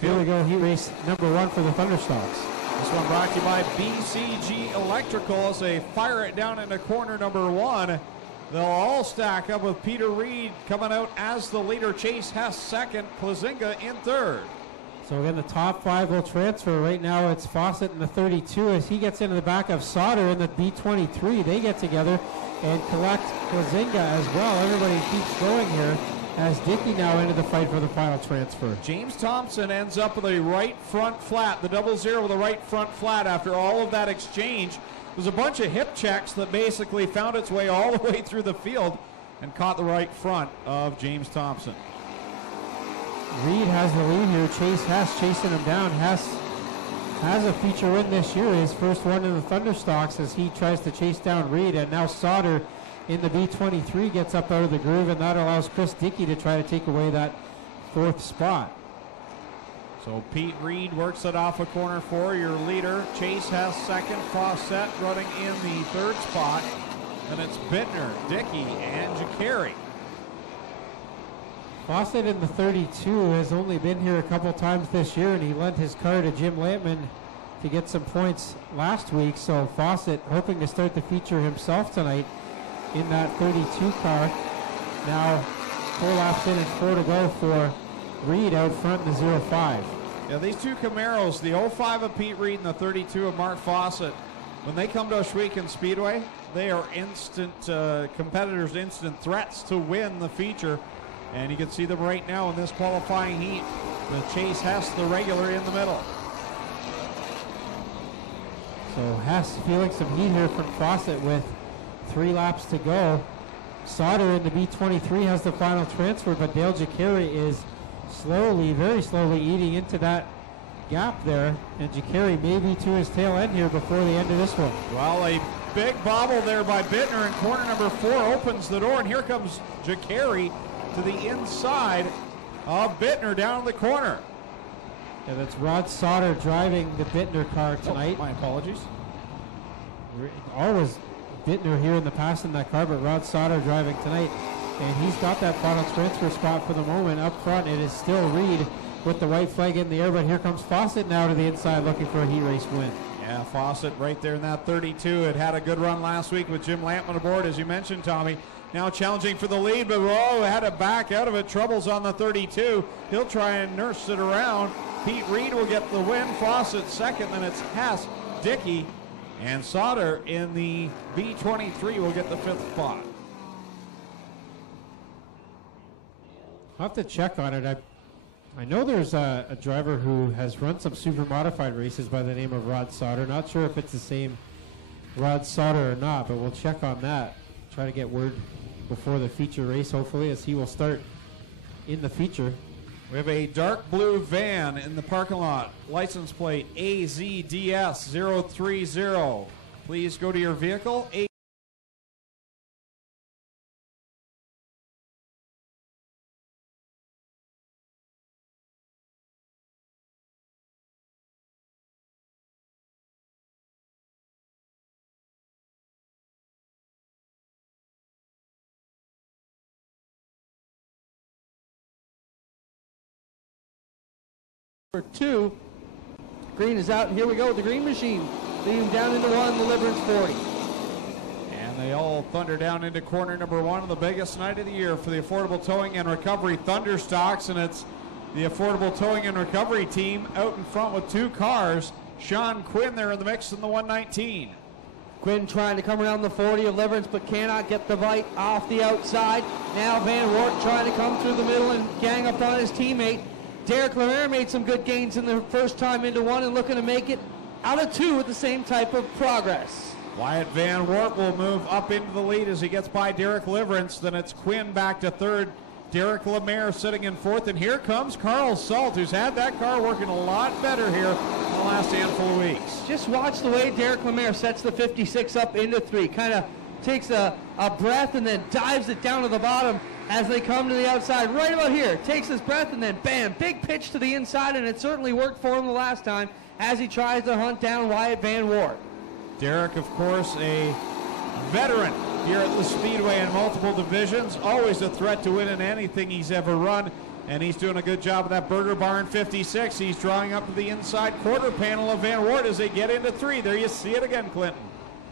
Here we go, heat race number 1 for the Thunderstocks. This one brought to you by BCG Electrical as they fire it down into corner number 1. They'll all stack up with Peter Reed coming out as the leader. Chase Hess second, Plazinga in third. So again, the top 5 will transfer. Right now it's Fawcett in the 32 as he gets into the back of Sauter in the B23. They get together and collect Plazinga as well. Everybody keeps going here as Dickey now into the fight for the final transfer. James Thompson ends up with a right front flat, the 00 with a right front flat after all of that exchange. There's a bunch of hip checks that basically found its way all the way through the field and caught the right front of James Thompson. Reed has the lead here. Chase Hess chasing him down. Hess has a feature win this year, his first one in the Thunderstocks as he tries to chase down Reed, and now Sauter in the B23 gets up out of the groove, and that allows Chris Dickey to try to take away that 4th spot. So Pete Reed works it off of corner 4, your leader. Chase Hess second, Fawcett running in the 3rd spot. Then it's Bittner, Dickey, and Jacari. Fawcett in the 32 has only been here a couple times this year, and he lent his car to Jim Lampman to get some points last week. So Fawcett hoping to start the feature himself tonight in that 32 car. Now 4 laps in and 4 to go for Reed out front in the 05. Yeah, these two Camaros, the 05 of Pete Reed and the 32 of Mark Fawcett, when they come to Ohsweken Speedway, they are instant competitors, instant threats to win the feature. And you can see them right now in this qualifying heat. The Chase Hess, the regular, in the middle. So Hess feeling some heat here from Fawcett with 3 laps to go. Sauter in the B23 has the final transfer, but Dale Jacari is slowly, very slowly eating into that gap there. And Jacari may be to his tail end here before the end of this one. Well, a big bobble there by Bittner in corner number 4 opens the door, and here comes Jacari to the inside of Bittner down the corner. Yeah, that's Rod Sauter driving the Bittner car tonight. My apologies. Always Bittner here in the past in that car, but Rod Sauter driving tonight. And he's got that final transfer spot for the moment. Up front, it is still Reed with the white flag in the air, but here comes Fawcett now to the inside looking for a heat race win. Yeah, Fawcett right there in that 32. It had a good run last week with Jim Lampman aboard, as you mentioned, Tommy. Now challenging for the lead, but had to back out of it. Troubles on the 32. He'll try and nurse it around. Pete Reed will get the win. Fawcett second, then it's Hess, Dickey, and Sauter in the B23 will get the 5th spot. I'll have to check on it. I know there's a driver who has run some super modified races by the name of Rod Sauter. Not sure if it's the same Rod Sauter or not, but we'll check on that. Try to get word before the feature race, hopefully, as he will start in the feature. We have a dark blue van in the parking lot. License plate AZDS 030. Please go to your vehicle. Number 2, green is out, and here we go with the green machine, leading down into 1, Deliverance 40. And they all thunder down into corner number 1 of the biggest night of the year for the Affordable Towing and Recovery Thunderstocks, and it's the Affordable Towing and Recovery team out in front with 2 cars. Sean Quinn there in the mix in the 119. Quinn trying to come around the 40 of Deliverance, but cannot get the bite off the outside. Now Van Wart trying to come through the middle and gang up on his teammate. Derek Lemaire made some good gains in the first time into 1 and looking to make it out of 2 with the same type of progress. Wyatt Van Wart will move up into the lead as he gets by Derek Liverance. Then it's Quinn back to 3rd. Derek Lemaire sitting in 4th. And here comes Carl Salt, who's had that car working a lot better here in the last handful of weeks. Just watch the way Derek Lemaire sets the 56 up into 3. Kind of takes a breath and then dives it down to the bottom as they come to the outside. Right about here, takes his breath and then bam, big pitch to the inside, and it certainly worked for him the last time as he tries to hunt down Wyatt Van Wart. Derek, of course, a veteran here at the Speedway in multiple divisions, always a threat to win in anything he's ever run. And he's doing a good job of that Burger Barn 56. He's drawing up to the inside quarter panel of Van Wart as they get into 3. There you see it again, Clinton.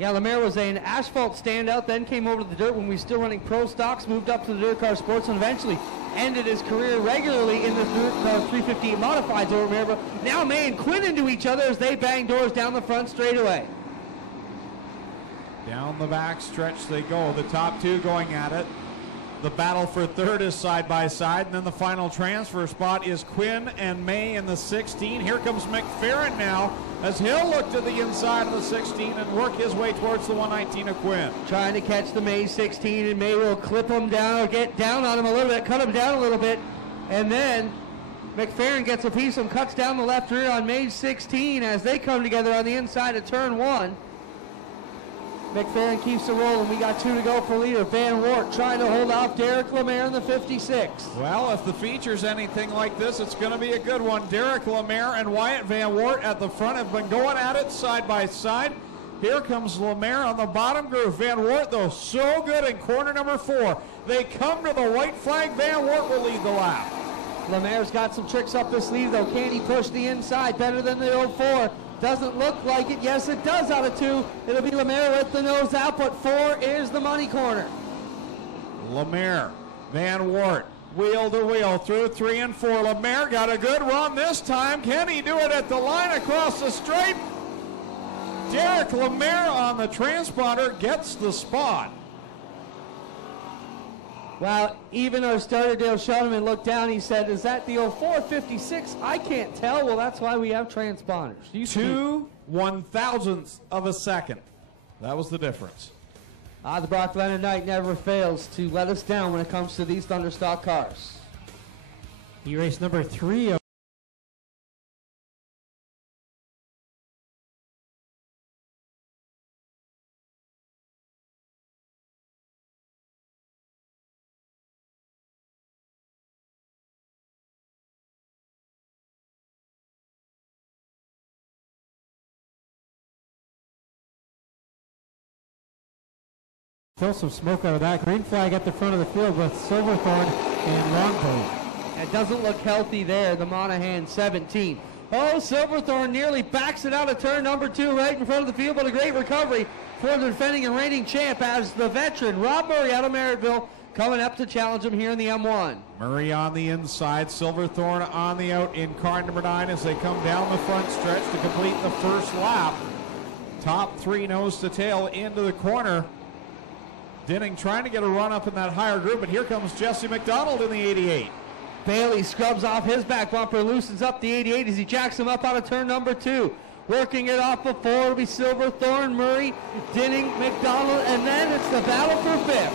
Yeah, Lemaire was an asphalt standout, then came over to the dirt when we were still running pro stocks, moved up to the dirt car sports, and eventually ended his career regularly in the 358 modifieds over there. But now May and Quinn into each other as they bang doors down the front straightaway. Down the back stretch they go. The top two going at it. The battle for third is side by side, and then the final transfer spot is Quinn and May in the 16. Here comes McFerrin now as he'll look to the inside of the 16 and work his way towards the 119 of Quinn. Trying to catch the May 16, and May will clip him down or get down on him a little bit, cut him down a little bit, and then McFerrin gets a piece of him, cuts down the left rear on May 16 as they come together on the inside of turn 1. McFerrin keeps it rolling. We got 2 to go for leader. Van Wart trying to hold off Derek Lemaire in the 56. Well, if the feature's anything like this, it's going to be a good one. Derek Lemaire and Wyatt Van Wart at the front have been going at it side by side. Here comes Lemaire on the bottom groove. Van Wart, though, so good in corner number 4. They come to the white flag. Van Wart will lead the lap. Lemaire's got some tricks up his sleeve, though. Can he push the inside better than the 04? Doesn't look like it. Yes, it does out of 2. It'll be Lemaire with the nose out, but 4 is the money corner. Lemaire, Van Wart, wheel to wheel through 3 and 4. Lemaire got a good run this time. Can he do it at the line across the straight? Derek Lemaire on the transponder gets the spot. Well, even our starter Dale Schoeneman looked down. He said, "Is that the 0456? I can't tell." Well, that's why we have transponders. 2 1,000ths of a second. That was the difference. The Brock Leonard Knight never fails to let us down when it comes to these Thunderstock cars. E-race number 3 of still some smoke out of that. Green flag at the front of the field with Silverthorne and Longboat. It doesn't look healthy there, the Monahan 17. Oh, Silverthorne nearly backs it out of turn number 2 right in front of the field, but a great recovery for the defending and reigning champ as the veteran Rob Murray out of Merrittville coming up to challenge him here in the M1. Murray on the inside, Silverthorne on the out in car number 9 as they come down the front stretch to complete the first lap. Top 3 nose to tail into the corner. Dinning trying to get a run up in that higher group, but here comes Jesse McDonald in the 88. Bailey scrubs off his back bumper, loosens up the 88 as he jacks him up out of turn number 2. Working it off before, it'll be Silverthorne, Murray, Dinning, McDonald, and then it's the battle for 5th.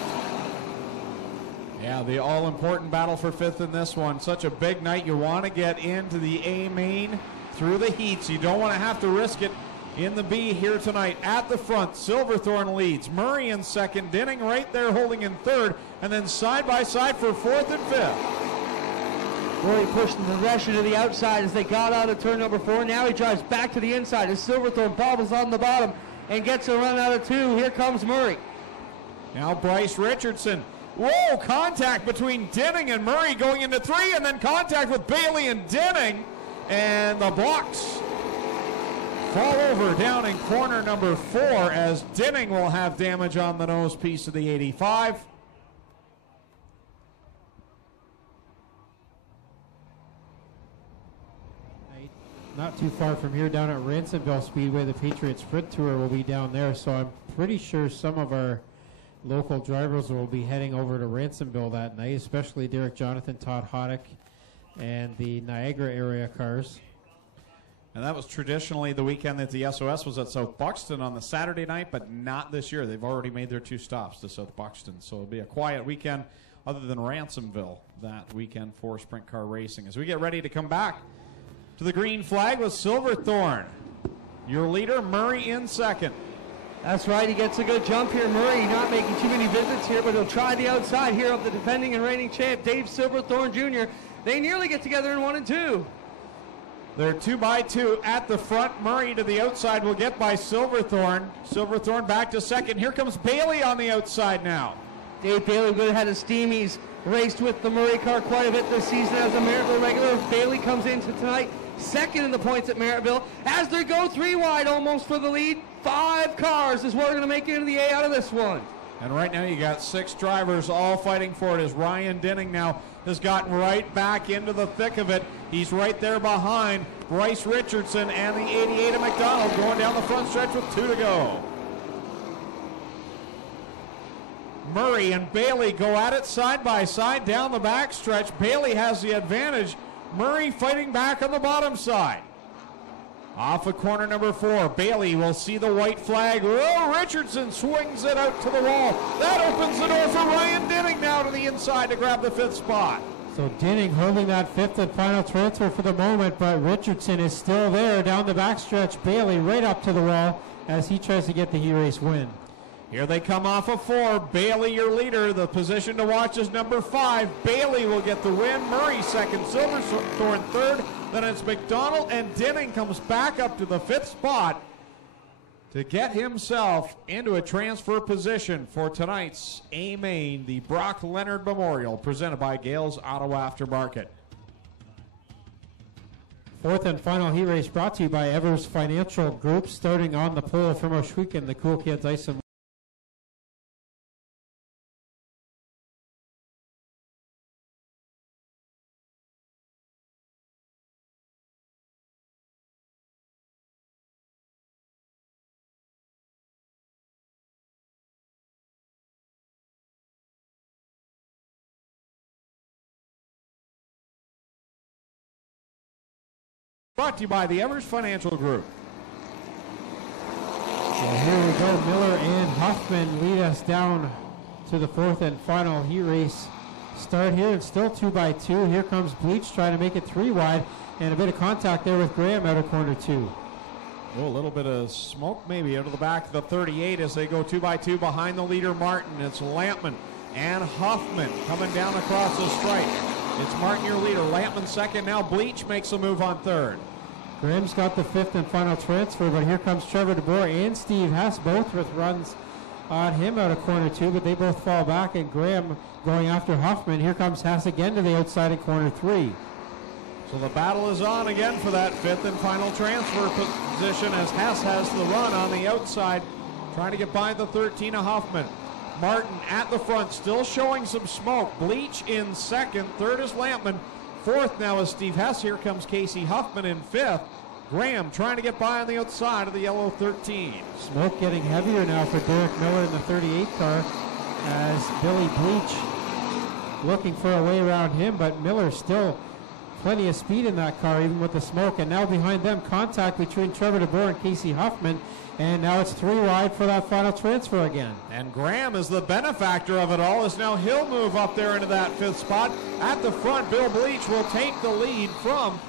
Yeah, the all-important battle for 5th in this one. Such a big night. You want to get into the A main through the heats. You don't want to have to risk it in the B here tonight. At the front, Silverthorne leads. Murray in second, Dinning right there holding in third, and then side by side for 4th and 5th. Murray pushed the progression to the outside as they got out of turn number 4. Now he drives back to the inside as Silverthorne bobbles on the bottom and gets a run out of 2. Here comes Murray. Now Bryce Richardson. Whoa, contact between Dinning and Murray going into 3, and then contact with Bailey and Dinning, and the blocks fall over down in corner number 4 as Dinning will have damage on the nose piece of the 85. Not too far from here down at Ransomville Speedway, the Patriots Sprint Tour will be down there, so I'm pretty sure some of our local drivers will be heading over to Ransomville that night, especially Derek Jonathan, Todd Hoddick, and the Niagara area cars. And that was traditionally the weekend that the SOS was at South Buxton on the Saturday night, but not this year. They've already made their 2 stops to South Buxton, so it'll be a quiet weekend other than Ransomville that weekend for sprint car racing. As we get ready to come back to the green flag with Silverthorne. Your leader, Murray, in second. That's right, he gets a good jump here. Murray not making too many visits here, but he'll try the outside here of the defending and reigning champ, Dave Silverthorne Jr. They nearly get together in 1 and 2. They're 2 by 2 at the front. Murray to the outside will get by Silverthorne. Silverthorne back to second. Here comes Bailey on the outside now. Dave Bailey good ahead of steam. He's raced with the Murray car quite a bit this season as a Merrittville regular. Bailey comes into tonight, second in the points at Merrittville. As they go 3 wide almost for the lead, 5 cars is what are going to make it into the A out of this one. And right now you got 6 drivers all fighting for it as Ryan Denning now has gotten right back into the thick of it. He's right there behind Bryce Richardson and the 88 of McDonald going down the front stretch with 2 to go. Murray and Bailey go at it side by side down the back stretch. Bailey has the advantage. Murray fighting back on the bottom side. Off of corner number 4, Bailey will see the white flag. Oh, Richardson swings it out to the wall. That opens the door for Ryan Denning now to the inside to grab the 5th spot. So Denning holding that 5th and final transfer for the moment, but Richardson is still there down the backstretch. Bailey right up to the wall as he tries to get the heat race win. Here they come off of 4. Bailey, your leader. The position to watch is number 5. Bailey will get the win. Murray second. Silverthorne third. Then it's McDonald, and Denning comes back up to the 5th spot to get himself into a transfer position for tonight's A-Main, the Brock Leonard Memorial, presented by Gales Auto Aftermarket. 4th and final heat race brought to you by Evers Financial Group, starting on the pole from Oshweekend, the Cool Kids Ice and Brought to you by the Evers Financial Group. So here we go. Miller and Huffman lead us down to the 4th and final heat race start here. It's still 2 by 2. Here comes Bleach trying to make it 3 wide, and a bit of contact there with Graham out of corner 2. Oh, a little bit of smoke maybe out of the back of the 38 as they go 2 by 2 behind the leader Martin. It's Lampman and Huffman coming down across the stripe. It's Martin, your leader. Lampman second. Now Bleach makes a move on 3rd. Graham's got the 5th and final transfer, but here comes Trevor DeBoer and Steve Hess, both with runs on him out of corner 2, but they both fall back, and Graham going after Huffman. Here comes Hess again to the outside in corner 3. So the battle is on again for that 5th and final transfer position as Hess has the run on the outside, trying to get by the 13 of Huffman. Martin at the front, still showing some smoke. Bleach in 2nd. 3rd is Lampman. 4th now is Steve Hess. Here comes Casey Huffman in 5th. Graham trying to get by on the outside of the yellow 13. Smoke getting heavier now for Derek Miller in the 38 car as Billy Bleach looking for a way around him, but Miller still plenty of speed in that car even with the smoke. And now behind them, contact between Trevor DeBoer and Casey Huffman, and now it's 3 wide for that final transfer again. And Graham is the benefactor of it all as now he'll move up there into that 5th spot. At the front, Bill Bleach will take the lead from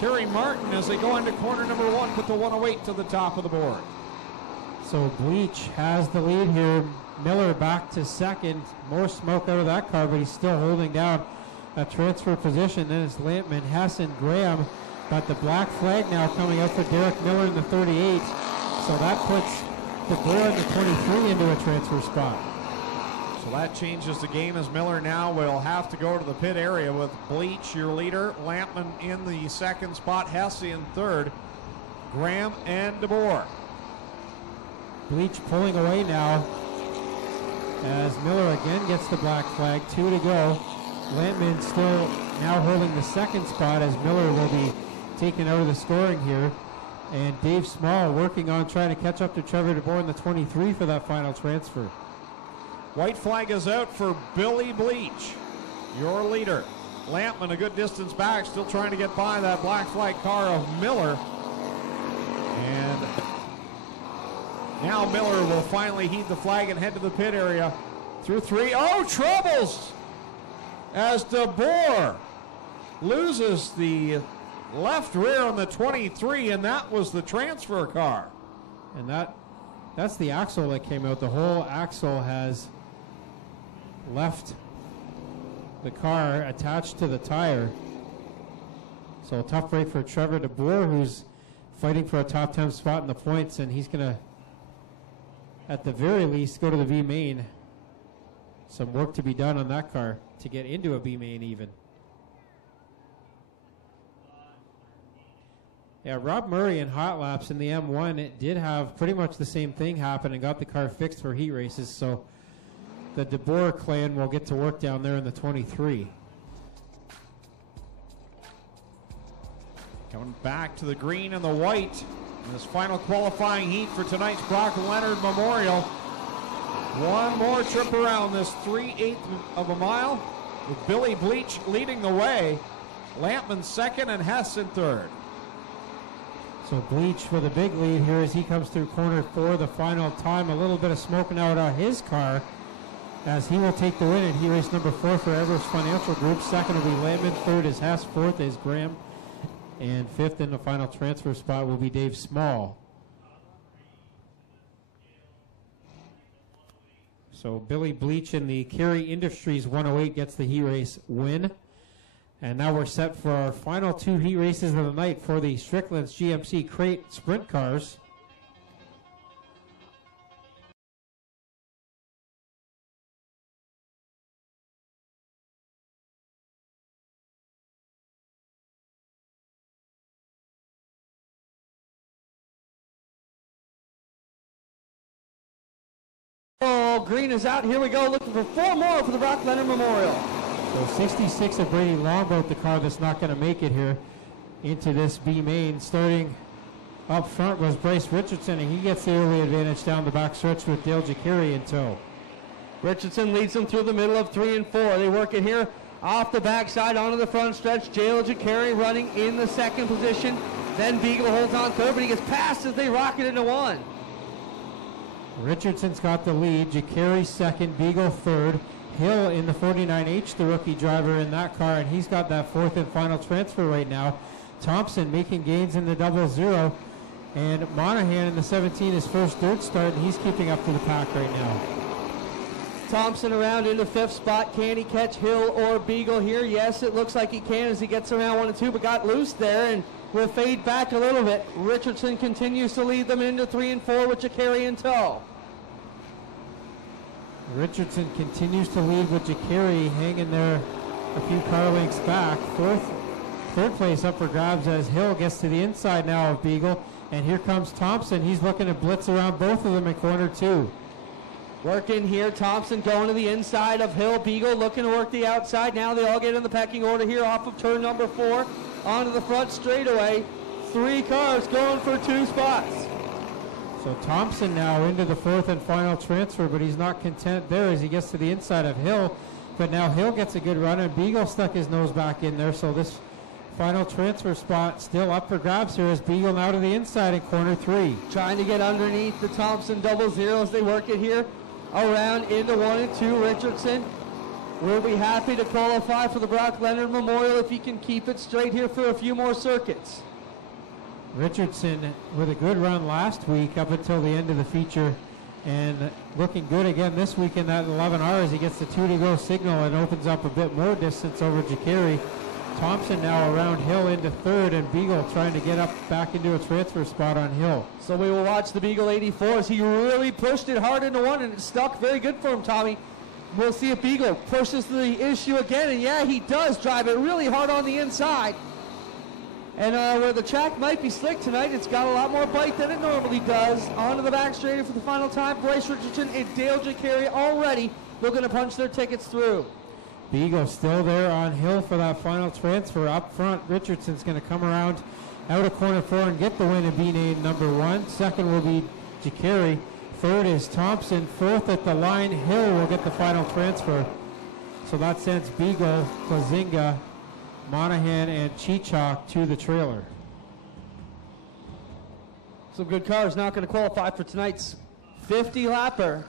Terry Martin as they go into corner number 1, put the 108 to the top of the board. So Bleach has the lead here. Miller back to 2nd. More smoke out of that car, but he's still holding down a transfer position. Then it's Lampman, Hess, and Graham. But the black flag now coming out for Derek Miller in the 38. So that puts DeBoer in the 23 into a transfer spot. So that changes the game as Miller now will have to go to the pit area with Bleach, your leader, Lampman in the 2nd spot, Hesse in 3rd, Graham and DeBoer. Bleach pulling away now as Miller again gets the black flag. 2 to go. Lampman still now holding the 2nd spot as Miller will be taken out of the scoring here. And Dave Small working on trying to catch up to Trevor DeBoer in the 23 for that final transfer. White flag is out for Billy Bleach, your leader. Lampman a good distance back, still trying to get by that black flag car of Miller. And now Miller will finally heed the flag and head to the pit area through 3. Oh, troubles as DeBoer loses the left rear on the 23, and that was the transfer car. And that's the axle that came out. The whole axle has left the car attached to the tire. So a tough break for Trevor DeBoer, who's fighting for a top 10 spot in the points, and he's going to, at the very least, go to the V main. some work to be done on that car to get into a B main even. Yeah, Rob Murray in hot laps in the M1, it did have pretty much the same thing happen and got the car fixed for heat races. So the DeBoer clan will get to work down there in the 23. Coming back to the green and the white in this final qualifying heat for tonight's Brock Leonard Memorial. One more trip around this 3/8 of a mile with Billy Bleach leading the way. Lampman second and Hess in third. So Bleach with a big lead here as he comes through corner 4 the final time. A little bit of smoking out on his car as he will take the win in heat race number 4 for Everest Financial Group. Second will be Lampman, third is Hess, fourth is Graham, and fifth in the final transfer spot will be Dave Small. So Billy Bleach in the Carey Industries 108 gets the heat race win. And now we're set for our final 2 heat races of the night for the Strickland's GMC Crate Sprint Cars. Oh, green is out. Here we go, looking for 4 more for the Brock Leonard Memorial. So 66 of Brady Longboat, the car that's not going to make it here into this B main. Starting up front was Bryce Richardson, and he gets the early advantage down the back stretch with Dale Jacari in tow. Richardson leads them through the middle of 3 and 4. They work it here off the backside onto the front stretch. Dale Jacari running in the second position. Then Beagle holds on third, but he gets past as they rocket into 1. Richardson's got the lead. Jacari second, Beagle third. Hill in the 49H, the rookie driver in that car, and he's got that fourth and final transfer right now. Thompson making gains in the 00, and Monahan in the 17, his first dirt start, and he's keeping up to the pack right now. Thompson around into 5th spot. Can he catch Hill or Beagle here? Yes, it looks like he can as he gets around 1 and 2, but got loose there and will fade back a little bit. Richardson continues to lead them into 3 and 4 with Jacari in tow. Richardson continues to lead with Jacari hanging there a few car lengths back. Third place up for grabs as Hill gets to the inside now of Beagle. And here comes Thompson. He's looking to blitz around both of them in corner 2. Working here, Thompson going to the inside of Hill. Beagle looking to work the outside. Now they all get in the pecking order here off of turn number 4 onto the front straightaway. 3 cars going for 2 spots. So Thompson now into the 4th and final transfer, but he's not content there as he gets to the inside of Hill. But now Hill gets a good run, and Beagle stuck his nose back in there. So this final transfer spot still up for grabs here as Beagle now to the inside in corner 3. Trying to get underneath the Thompson 00 as they work it here around into 1 and 2. Richardson will be happy to qualify for the Brock Leonard Memorial if he can keep it straight here for a few more circuits. Richardson with a good run last week up until the end of the feature, and looking good again this week in that 11R as he gets the 2 to go signal and opens up a bit more distance over Jacari. Thompson now around Hill into 3rd, and Beagle trying to get up back into a transfer spot on Hill. So we will watch the Beagle 84 as he really pushed it hard into 1 and it stuck very good for him, Tommy. We'll see if Beagle pushes the issue again, and yeah, he does drive it really hard on the inside. And where the track might be slick tonight, it's got a lot more bite than it normally does. Onto the back straight for the final time. Bryce Richardson and Dale Jacari already looking to punch their tickets through. Beagle still there on Hill for that final transfer. Up front, Richardson's going to come around out of corner 4 and get the win in B-Name number 1. Second will be Jacari. Third is Thompson. Fourth at the line, Hill will get the final transfer. So that sends Beagle, Klazinga, Monahan, and Chichok to the trailer. Some good cars not going to qualify for tonight's 50-lapper.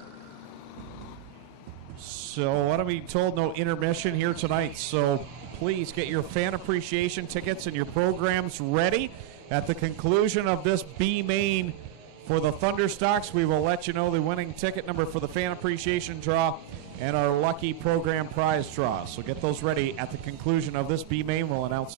So what are we told? No intermission here tonight. So please get your fan appreciation tickets and your programs ready. At the conclusion of this B main for the Thunderstocks, we will let you know the winning ticket number for the fan appreciation draw and our lucky program prize draw. So get those ready at the conclusion of this B main. We'll announce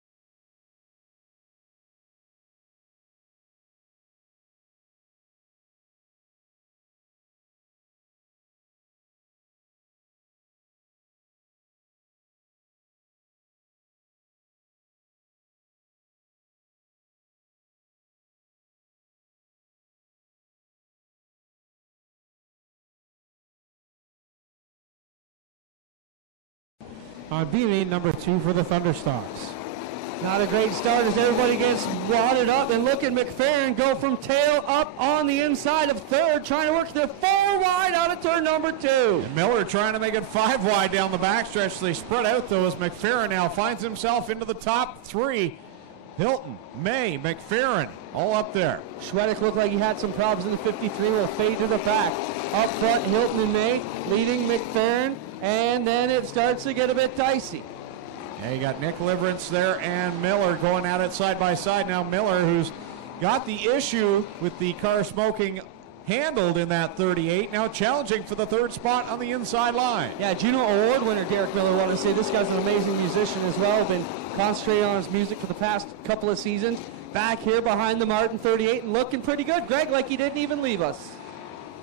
on BMA number 2 for the Thunderstocks. Not a great start as everybody gets wadded up, and look at McFerrin go from tail up on the inside of third, trying to work the 4 wide out of turn number 2. And Miller trying to make it 5 wide down the backstretch. They spread out though as McFerrin now finds himself into the top 3. Hilton, May, McFerrin, all up there. Schwedick looked like he had some problems in the 53. Will fade to the back. Up front, Hilton and May leading McFerrin, and then it starts to get a bit dicey. Yeah, you got Nick Liverance there and Miller going at it side by side. Now Miller, who's got the issue with the car smoking handled in that 38, now challenging for the 3rd spot on the inside line. Yeah, Juno Award winner Derek Miller wanted to say this guy's an amazing musician as well. Been concentrating on his music for the past couple of seasons. Back here behind the Martin 38 and looking pretty good, Greg, like he didn't even leave us.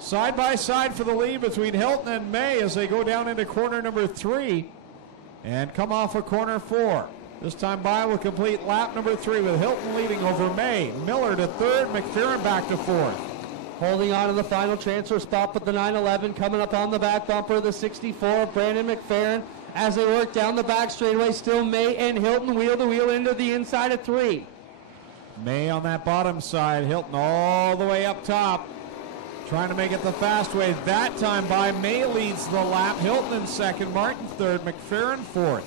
Side by side for the lead between Hilton and May as they go down into corner number 3 and come off of corner 4. This time by will complete lap number 3 with Hilton leading over May. Miller to 3rd, McFerrin back to 4th. Holding on to the final transfer spot with the 911 coming up on the back bumper of the 64, Brandon McFerrin as they work down the back straightaway. Still May and Hilton wheel to wheel into the inside of 3. May on that bottom side, Hilton all the way up top, trying to make it the fast way. That time by, May leads the lap, Hilton in 2nd, Martin 3rd, McFerrin 4th.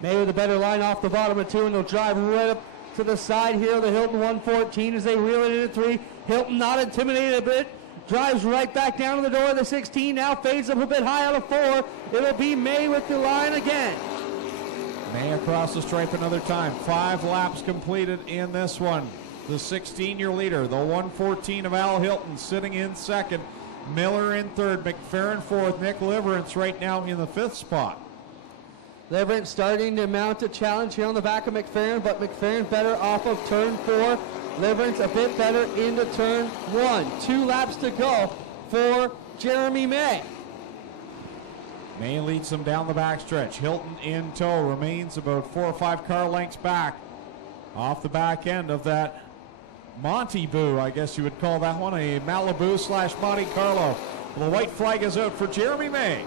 May with a better line off the bottom of 2, and they'll drive right up to the side here of the Hilton 114 as they reel it into 3. Hilton not intimidated a bit, drives right back down to the door of the 16, now fades up a bit high out of 4. It'll be May with the line again. May across the stripe another time. 5 laps completed in this one. The 16-year leader, the 114 of Al Hilton, sitting in 2nd. Miller in 3rd, McFerrin 4th. Nick Liverance right now in the 5th spot. Liverance starting to mount a challenge here on the back of McFerrin, but McFerrin better off of turn 4. Liverance a bit better into turn 1. 2 laps to go for Jeremy May. May leads them down the backstretch. Hilton in tow, remains about 4 or 5 car lengths back. Off the back end of that Monte Boo, I guess you would call that one, a Malibu / Monte Carlo. The white flag is out for Jeremy May.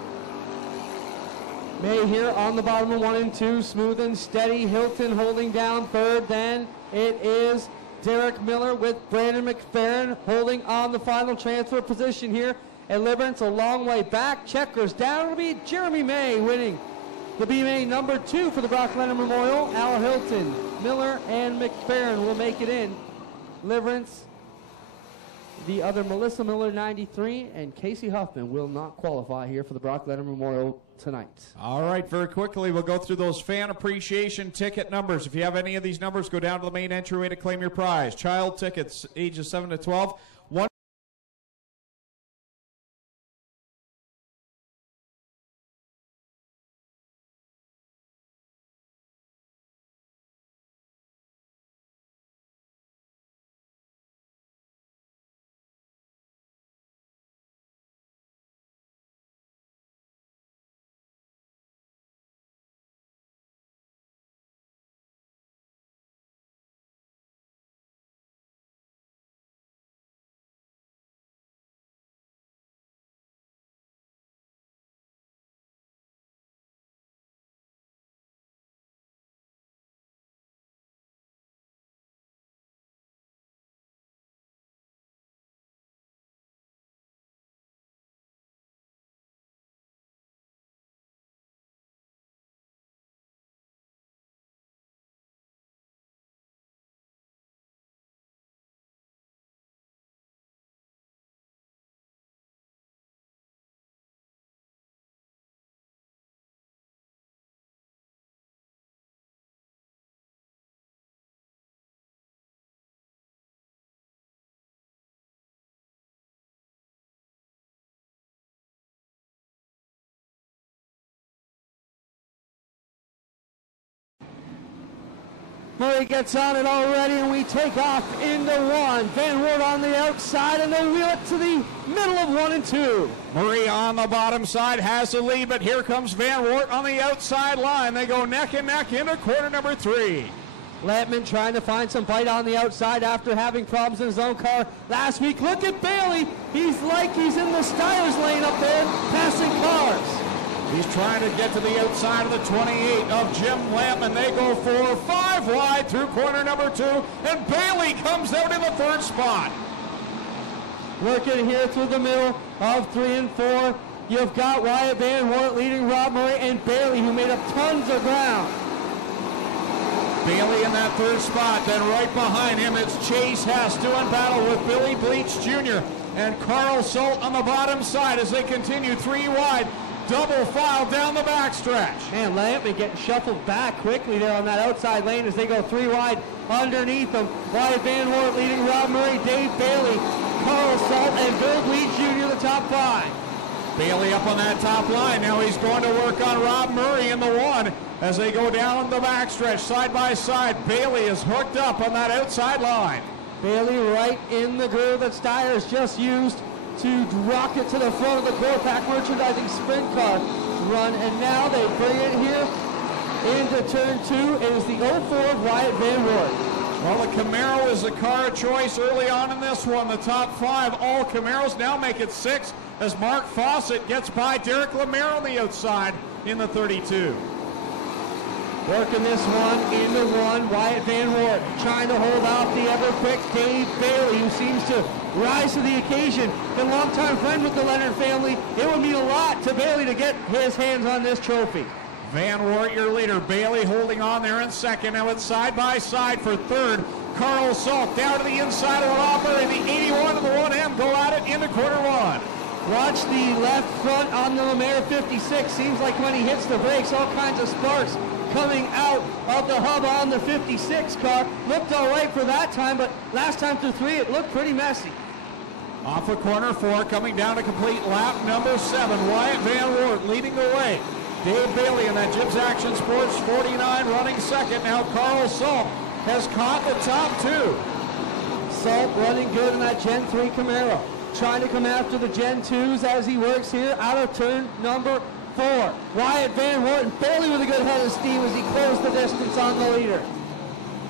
May here on the bottom of 1 and 2, smooth and steady. Hilton holding down 3rd. Then it is Derek Miller with Brandon McFerrin holding on the final transfer position here. And Liverance a long way back. Checkers down. It'll be Jeremy May winning the BMA number 2 for the Brock Leonard Memorial. Al Hilton, Miller, and McFerrin will make it in. Liverance, the other Melissa Miller 93, and Casey Huffman will not qualify here for the Brock Leonard Memorial tonight. All right, very quickly we'll go through those fan appreciation ticket numbers. If you have any of these numbers, go down to the main entryway to claim your prize. Child tickets ages 7 to 12. Murray gets on it already, and we take off into 1. Van Wert on the outside, and they wheel it to the middle of 1 and 2. Murray on the bottom side has the lead, but here comes Van Wert on the outside line. They go neck and neck into corner number 3. Lampman trying to find some bite on the outside after having problems in his own car last week. Look at Bailey. He's like he's in the Styres lane up there, passing cars. He's trying to get to the outside of the 28 of Jim Lampman. They go 4-5 wide through corner number 2, and Bailey comes out in the third spot. Working here through the middle of 3 and 4. You've got Wyatt Van Wart leading Rob Murray and Bailey, who made up tons of ground. Bailey in that third spot. Then right behind him, it's Chase Hess doing battle with Billy Bleach Jr. and Carl Salt on the bottom side as they continue 3 wide. Double file down the backstretch. Man, Lampman getting shuffled back quickly there on that outside lane as they go 3 wide underneath them. Wyatt Van Wart leading Rob Murray, Dave Bailey, Carl Salt, and Bill Bleach Jr. the top 5. Bailey up on that top line. Now he's going to work on Rob Murray in the 1 as they go down the backstretch side by side. Bailey is hooked up on that outside line. Bailey right in the groove that Styres just used to rocket to the front of the Core Pack merchandising sprint car run, and now they bring it here into turn 2. It is the 04 of Wyatt Van Wart. Well, the Camaro is the car of choice early on in this one. The top 5 all Camaros, now make it 6 as Mark Fawcett gets by Derek Lemaire on the outside in the 32. Working this one into 1, Wyatt Van Wart trying to hold off the ever-quick Dave Bailey, who seems to rise to the occasion. And longtime friend with the Leonard family, it would mean a lot to Bailey to get his hands on this trophy. Van Wart, your leader. Bailey holding on there in second. Now it's side by side for third. Carl Salt down to the inside of the Robber, and the 81 and the 1M go at it into quarter 1. Watch the left front on the Lemaire 56. Seems like when he hits the brakes, all kinds of sparks coming out of the hub on the 56 car. Looked all right for that time, but last time through 3, it looked pretty messy. Off of corner 4, coming down to complete lap number 7. Wyatt Van Wart leading the way. Dave Bailey in that Gibbs Action Sports 49 running second. Now Carl Salt has caught the top 2. Salt running good in that Gen 3 Camaro. Trying to come after the Gen 2s as he works here out of turn number 4. Wyatt Van Wart and Bailey with a good head of steam as he closed the distance on the leader.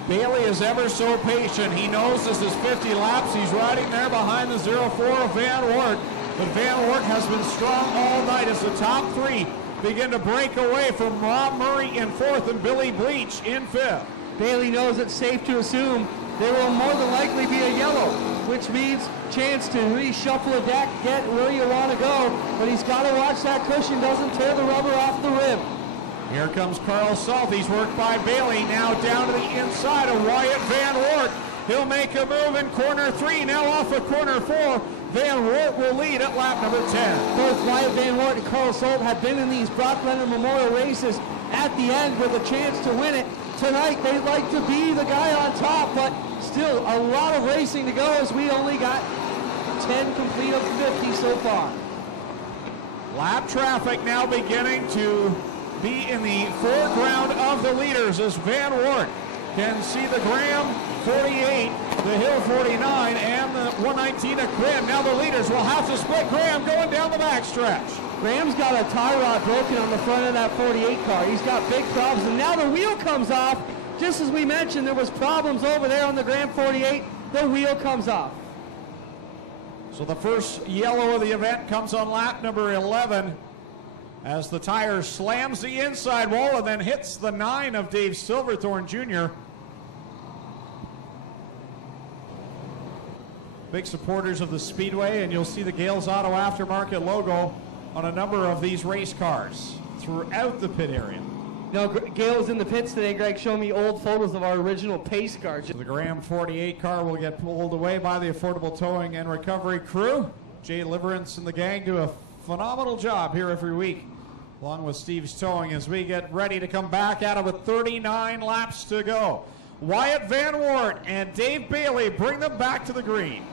Bailey is ever so patient. He knows this is 50 laps. He's riding there behind the 04 of Van Wart. But Van Wart has been strong all night as the top 3 begin to break away from Rob Murray in 4th and Billy Bleach in 5th. Bailey knows it's safe to assume there will more than likely be a yellow, which means chance to reshuffle a deck, get where you want to go, but he's got to watch that cushion doesn't tear the rubber off the rim. Here comes Carl Salt. He's worked by Bailey, now down to the inside of Wyatt Van Wart. He'll make a move in corner 3, now off of corner 4. Van Wart will lead at lap number 10. Both Wyatt Van Wart and Carl Salt have been in these Brock Leonard Memorial races at the end with a chance to win it. Tonight they'd like to be the guy on top, but still a lot of racing to go as we only got 10 complete of 50 so far. Lap traffic now beginning to be in the foreground of the leaders as Van Wart can see the Graham 48, the Hill 49, and the 119 of Graham. Now the leaders will have to split. Graham going down the backstretch. Graham's got a tie rod broken on the front of that 48 car. He's got big problems, and now the wheel comes off. Just as we mentioned, there was problems over there on the Graham 48. The wheel comes off. So the first yellow of the event comes on lap number 11 as the tire slams the inside wall and then hits the 9 of Dave Silverthorne Jr. Big supporters of the Speedway, and you'll see the Gales Auto Aftermarket logo on a number of these race cars throughout the pit area. No, Gail's in the pits today, Greg, showing me old photos of our original pace car. So the Graham 48 car will get pulled away by the Affordable Towing and Recovery crew. Jay Liverance and the gang do a phenomenal job here every week, along with Steve's Towing, as we get ready to come back at it with 39 laps to go. Wyatt Van Wart and Dave Bailey bring them back to the green.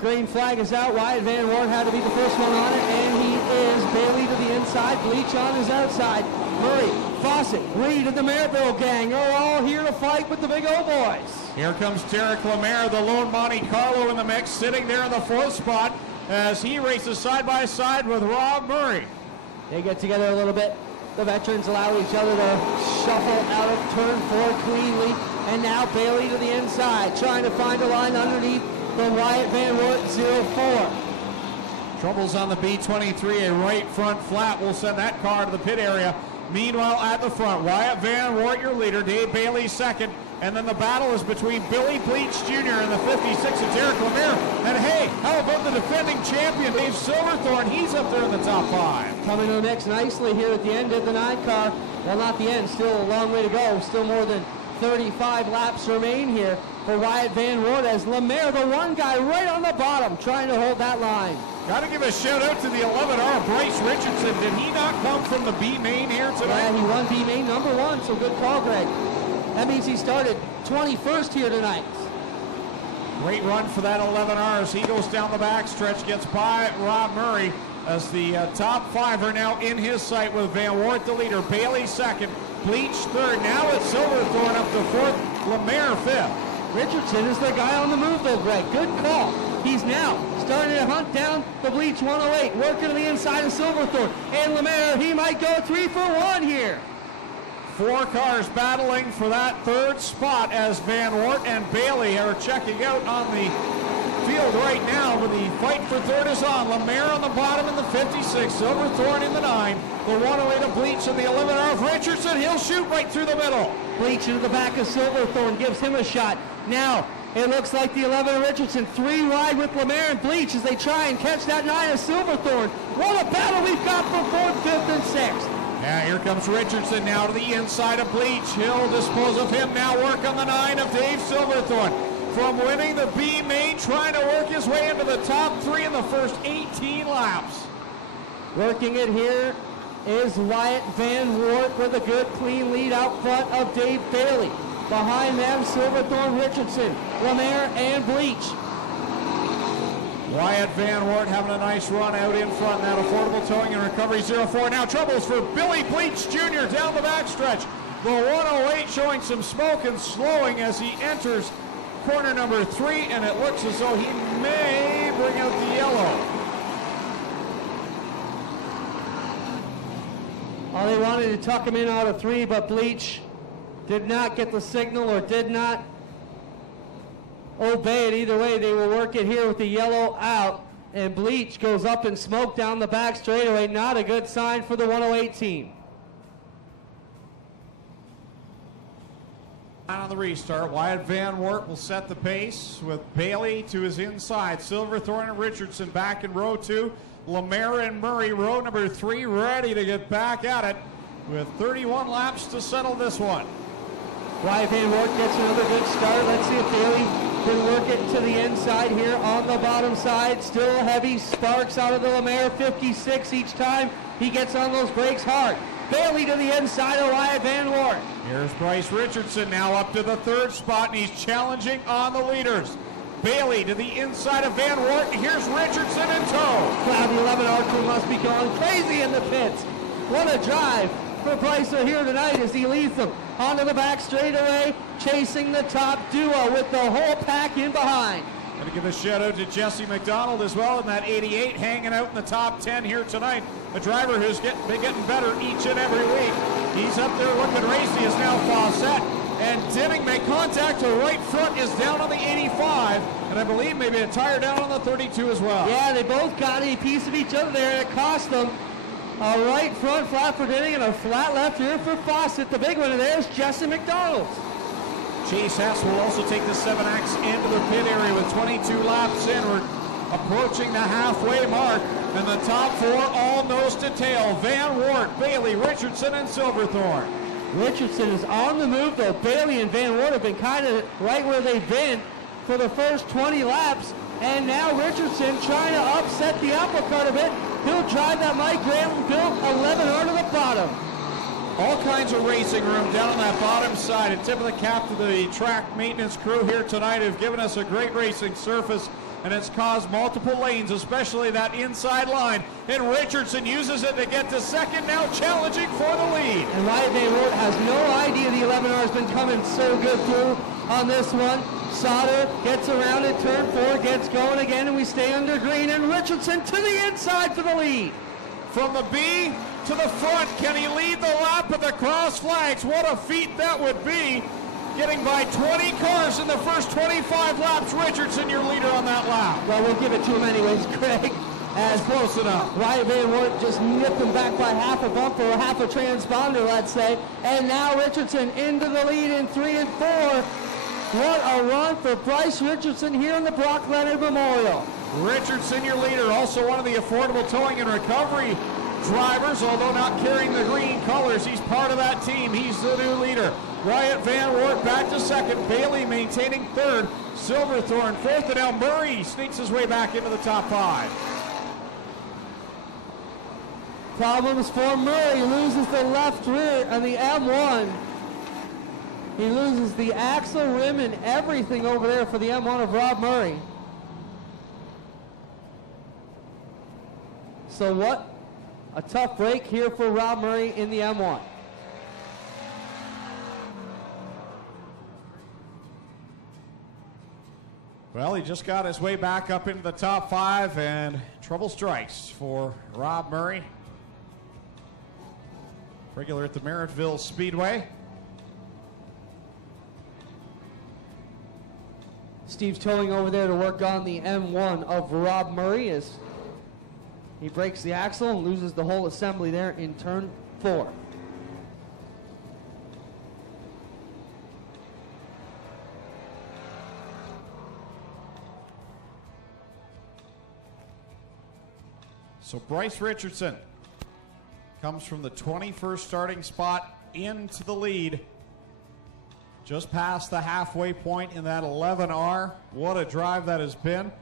Green flag is out. Wyatt Van Wart had to be the first one on it, and he is. Bailey to the inside, Bleach on his outside. Murray, Fawcett, Reed, and the Mareville gang are all here to fight with the big O boys. Here comes Derek Lemaire, the lone Monte Carlo in the mix, sitting there in the 4th spot as he races side by side with Rob Murray. They get together a little bit. The veterans allow each other to shuffle out of turn 4 cleanly, and now Bailey to the inside, trying to find a line underneath the Wyatt Van Wart 04. Troubles on the B23, a right front flat will send that car to the pit area. Meanwhile, at the front, Wyatt Van Wart, your leader, Dave Bailey second, and then the battle is between Billy Bleach Jr. and the 56 of Derek Lemire. And hey, how about the defending champion, Dave Silverthorne? He's up there in the top 5. Coming to the next nicely here at the end of the 9 car. Well, not the end, still a long way to go. Still more than 35 laps remain here for Wyatt Van Wart as Lemire, the one guy right on the bottom, trying to hold that line. Got to give a shout out to the 11R, Bryce Richardson. Did he not come from the B main here tonight? Yeah, he won B main number 1, so good call, Greg. That means he started 21st here tonight. Great run for that 11R as he goes down the backstretch, gets by Rob Murray as the top 5 are now in his sight with Van Wart the leader, Bailey second, Bleach third. Now it's Silverthorne up to 4th, Lemire 5th. Richardson is the guy on the move though, Greg. Good call. He's now starting to hunt down the Bleach 108, working to the inside of Silverthorne. And Lemire, he might go 3 for 1 here. 4 cars battling for that 3rd spot as Van Wart and Bailey are checking out on the field right now, but the fight for 3rd is on. Lemire on the bottom in the 56, Silverthorne in the 9, the 108 of Bleach and the 11R of Richardson. He'll shoot right through the middle. Bleach into the back of Silverthorne gives him a shot. Now it looks like the 11 of Richardson 3 wide with Lemire and Bleach as they try and catch that 9 of Silverthorne. What a battle we've got for 4th, 5th, and 6th. Yeah, here comes Richardson now to the inside of Bleach. He'll dispose of him now, work on the 9 of Dave Silverthorne. From winning the B main, trying to work his way into the top 3 in the first 18 laps. Working it here is Wyatt Van Wart with a good clean lead out front of Dave Bailey. Behind them, Silverthorne, Richardson, Lemire, and Bleach. Wyatt Van Wart having a nice run out in front. That affordable towing and recovery 04. Now troubles for Billy Bleach Jr. down the backstretch. The 108 showing some smoke and slowing as he enters corner number 3, and it looks as though he may bring out the yellow. Oh, they wanted to tuck him in out of 3, but Bleach did not get the signal or did not obey it. Either way, they will work it here with the yellow out, and Bleach goes up in smoke down the back straightaway. Not a good sign for the 108 team. On the restart, Wyatt Van Wart will set the pace with Bailey to his inside. Silverthorne and Richardson back in row 2. Lemire and Murray, row number 3, ready to get back at it with 31 laps to settle this one. Wyatt Van Wart gets another good start. Let's see if Bailey can work it to the inside here on the bottom side. Still heavy sparks out of the Lemire 56 each time he gets on those brakes hard. Bailey to the inside of Wyatt Van Wart. Here's Bryce Richardson now up to the 3rd spot, and he's challenging on the leaders. Bailey to the inside of Van Wart. Here's Richardson in tow. Wow, the 11R crew must be going crazy in the pits. What a drive for Bryce here tonight as he leads them onto the back straightaway, chasing the top duo with the whole pack in behind. Going to give a shout out to Jesse McDonald as well in that 88, hanging out in the top 10 here tonight. A driver who's been getting better each and every week. He's up there looking racy as now Fawcett and Dinning make contact to right front, is down on the 85, and I believe maybe a tire down on the 32 as well. Yeah, they both got a piece of each other there, and it cost them a right front flat for Dinning and a flat left here for Fawcett. The big winner there is Jesse McDonald. Chase Hess will also take the 7X into the pit area with 22 laps in. We're approaching the halfway mark, and the top 4 all nose to tail. Van Wart, Bailey, Richardson, and Silverthorne. Richardson is on the move, though. Bailey and Van Wart have been kind of right where they've been for the first 20 laps, and now Richardson trying to upset the apple cart a bit. He'll drive that Mike Graham built 11R to the bottom. All kinds of racing room down on that bottom side. A tip of the cap to the track maintenance crew here tonight who've given us a great racing surface, and it's caused multiple lanes, especially that inside line. And Richardson uses it to get to second, now challenging for the lead. And Wyatt Van Wart has no idea the 11R has been coming so good through on this one. Sauter gets around at turn 4, gets going again, and we stay under green, and Richardson to the inside for the lead. From the B to the front, can he lead the lap at the cross flags? What a feat that would be. Getting by 20 cars in the first 25 laps. Richardson, your leader on that lap. Well, we'll give it to him anyways, Craig. as close enough. Wyatt Van Wert just nipped him back by half a bumper or half a transponder, let's say. And now Richardson into the lead in 3 and 4. What a run for Bryce Richardson here in the Brock Leonard Memorial. Richardson, your leader, also one of the affordable towing and recovery drivers, although not carrying the green colors. He's part of that team. He's the new leader. Wyatt Van Wert back to second. Bailey maintaining third. Silverthorne fourth, and now Murray sneaks his way back into the top 5. Problems for Murray. Loses the left rear on the M1. He loses the axle, rim, and everything over there for the M1 of Rob Murray. So what a tough break here for Rob Murray in the M1. Well, he just got his way back up into the top 5, and trouble strikes for Rob Murray. Regular at the Merrittville Speedway. Steve's towing over there to work on the M1 of Rob Murray as he breaks the axle and loses the whole assembly there in turn 4. So Bryce Richardson comes from the 21st starting spot into the lead. Just past the halfway point in that 11R. What a drive that has been.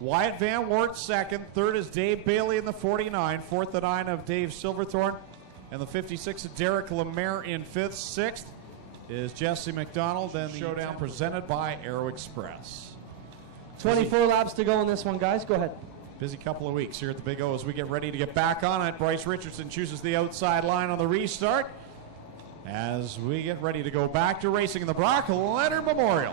Wyatt Van Wert second. Third is Dave Bailey in the 49. Fourth, the 9 of Dave Silverthorne. And the 56 of Derek Lemaire in fifth. Sixth is Jesse McDonald. And the showdown presented by Aero Express. 24 laps to go in this one, guys. Go ahead. Busy couple of weeks here at the Big O as we get ready to get back on it. Bryce Richardson chooses the outside line on the restart as we get ready to go back to racing in the Brock Leonard Memorial.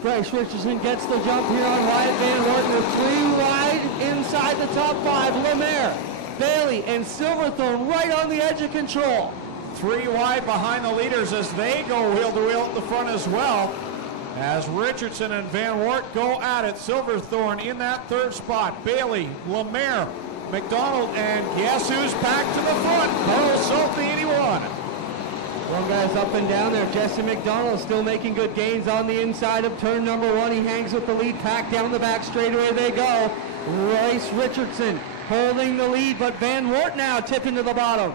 Bryce Richardson gets the jump here on Wyatt Van Wert with 3 wide inside the top 5. Lemaire, Bailey, and Silverthorne right on the edge of control. 3 wide behind the leaders as they go wheel to wheel at the front as well. As Richardson and Van Wert go at it, Silverthorne in that third spot. Bailey, Lemaire, McDonald, and guess who's back to the front? Carl Salt, the 81. One guy's up and down there. Jesse McDonald still making good gains on the inside of turn number 1. He hangs with the lead pack down the back straightaway they go. Bryce Richardson holding the lead, but Van Wert now tipping to the bottom.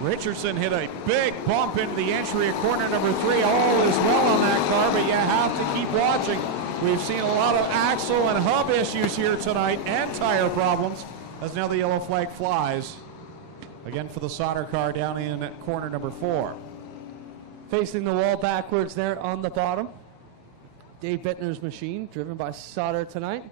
Richardson hit a big bump into the entry of corner number 3. All is well on that car, but you have to keep watching. We've seen a lot of axle and hub issues here tonight and tire problems as now the yellow flag flies. Again for the Sauter car down in corner number 4. Facing the wall backwards there on the bottom. Dave Bittner's machine driven by Sauter tonight.